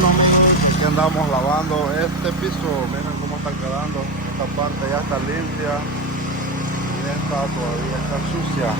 bueno, aquí andamos lavando este piso. Miren cómo está quedando. Esta parte ya está limpia y esta todavía está sucia.